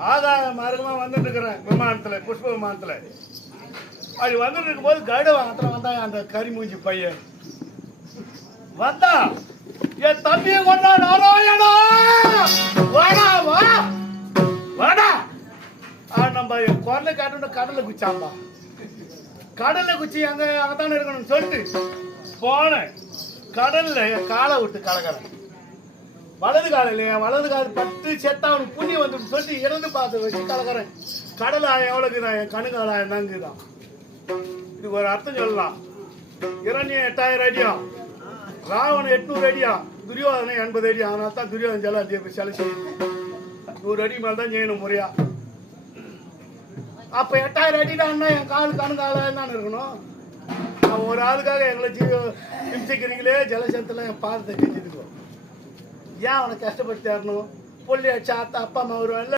ஆகாய மார்க்கமா வந்துட்டு இருக்கிறேன். விமானத்துல புஷ்ப விமானத்துல. அப்படி வந்துட்டு இருக்கும்போது கருட வாகனத்துல வந்தான் அந்த கரிமூஞ்சி பையன். வந்தான் என் தம்பியை கொண்டா நாராயணா! வாடா வா! வாடா! ஆ, நம்ம என் குரலை காட்டணும் கடலை குச்சாம்பா. கடல்ல குச்சி அங்க அங்கதானே இருக்கணும்னு சொல்லிட்டு போனேன். கடல்ல என் காலை விட்டு கலக்கிறேன். வலது காலில் என் வலது கால் பத்து செத்தா அவனுக்கு புண்ணியம் வந்து சொல்லி இறந்து பார்த்து வச்சு கலக்கிறேன். கடல் ஆயம் எவ்வளோக்கு தான் என் கணுங்கால ஆயம் தாங்குதான் இதுக்கு ஒரு அர்த்தம் சொல்லலாம். இரண்யம் எட்டாயிரம் அடியா? ராவணன் எட்நூறு அடியா? துரியோதனை எண்பது அடி. அதனால தான் துரியோதன் செல சில செய்யும் நூறு அடி மேல தான் செய்யணும் முறையா. அப்ப எட்டாயிரம் அடி தான் என் கால் கணுங்கால தான் இருக்கணும்? ஒரு ஆளுக்காக எங்களை ஜீவ ஹிம்சிக்கிறீங்களே ஜலசத்துல என் பாதத்தை கெஞ்சிருக்கோம் ஏன் அவனை கஷ்டப்பட்டு தரணும்? புள்ளி அடிச்சா அத்தா அப்பா அம்மா வருவான்ல